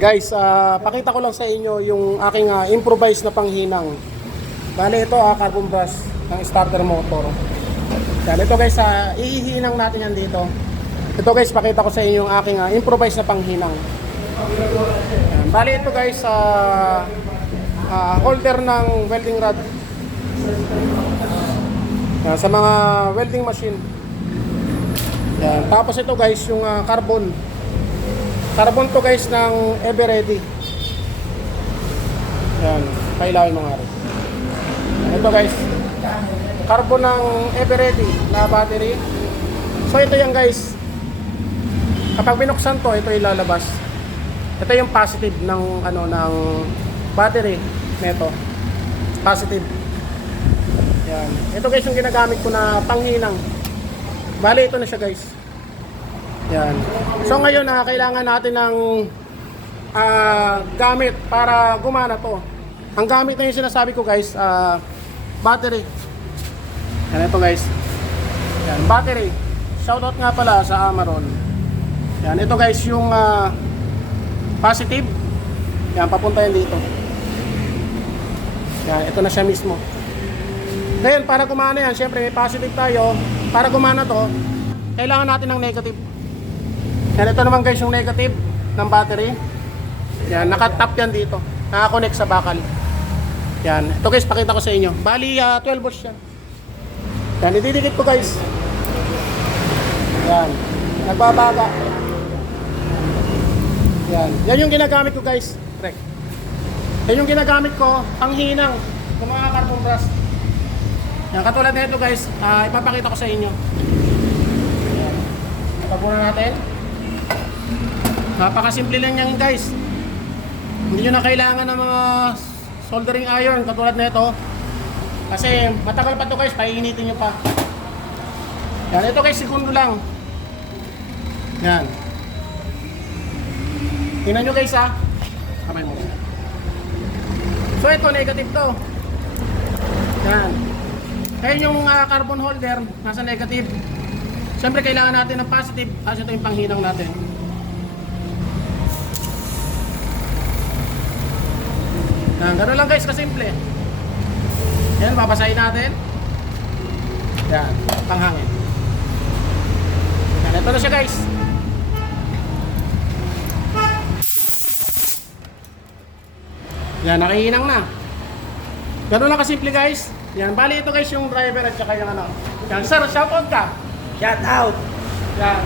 Guys, ah, pakita ko lang sa inyo yung aking ah, improvised na panghinang. Bale ito ah, carbon brush ng starter motor. Yan, ito guys, ah, ihihinang natin yan dito. Ito guys, pakita ko sa inyo yung aking ah, improvised na panghinang. Yan, bale ito guys, sa holder ng welding rod. Yan, sa mga welding machine. Yan, tapos ito guys, yung ah, carbon. Carbon to guys ng Everready. Yan, kailangan mo nga rin. Ito guys, carbon ng Everready na battery. So ito yan guys. Kapag binuksan to, ito ilalabas. Ito yung positive ng ano ng battery nito. Positive. Yan. Ito guys yung ginagamit ko na panghinang. Bali ito na siya guys. Yan. So ngayon na kailangan natin ng ah, gamit para gumana to. Ang gamit na yung sinasabi ko guys, ah, battery. Yan ito guys. Yan, battery. Shoutout nga pala sa Amaron. Yan, ito guys yung ah, positive. Yan, papunta yan dito. Yan, ito na siya mismo. Ngayon, para gumana yan, syempre may positive tayo. Para gumana to, kailangan natin ng negative. Yan, ito naman guys yung negative ng battery. Yan, nakatap yan dito. Nakakonect sa bakal. Yan, ito guys, pakita ko sa inyo. Bali, ah, 12 volts yan. Yan, ididikit ko guys. Yan, nagbabaga. Yan, yan yung ginagamit ko guys. Rek. Yan yung ginagamit ko, ang hinang ng mga carbon brush. Yan, katulad nito guys, ah, ipapakita ko sa inyo. Yan. Tabunan natin. Napakasimple lang yan guys. Hindi nyo na kailangan ng mga soldering iron katulad nito. Kasi matagal pa to guys, painitin nyo pa. Yan, ito guys, segundo lang. Yan. Tingnan nyo guys ha. Kamay mo. So ito, negative to. Yan. Ayun yung ah, carbon holder, nasa negative. Siyempre kailangan natin ng positive kasi ito yung panghinang natin. Yan, ganun lang guys, kasimple. Yan, babasahin natin. Yan, panghangin. Yan, ito na siya guys. Yan, nakihinang na. Ganun lang kasimple guys. Yan, bali ito guys yung driver at saka yung ano. Yan, sir, shoutout ka. Shout out. Yan,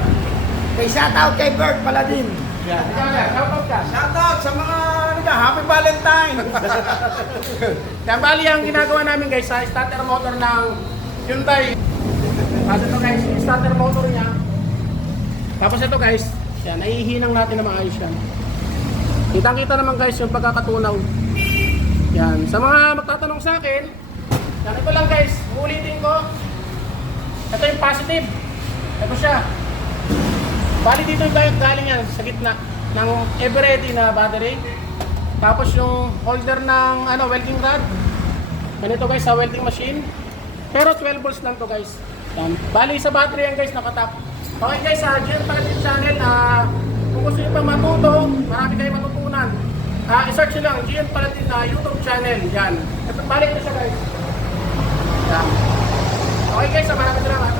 May shout out kay Bert Paladin. Na, shoutout ka. Shout out sa mga ano Happy Valentine. Yan, bali ang ginagawa namin guys sa starter motor ng Hyundai. Kasi ito guys, starter motor niya. Tapos ito guys, yan, naihinang natin na maayos yan. Kitang-kita naman guys yung pagkakatunaw. Yan, sa mga magtatanong sa akin, yan, ito lang guys, ulitin ko. Ito yung positive. Ito siya. Bali dito yung galing galing yan sa gitna ng Everready na battery. Tapos yung holder ng ano welding rod. Ganito guys sa welding machine. Pero 12 volts lang to guys. Yan. Bali sa battery yan guys nakatap. Okay guys, sa Gen Paladin channel, ah kung gusto nyo pa matuto, marami kayong matutunan. Ah, i-search nyo lang, Gian Paladin na YouTube channel. Yan. Ito, balik ito siya guys. Yan. Okay guys, ah, maraming salamat.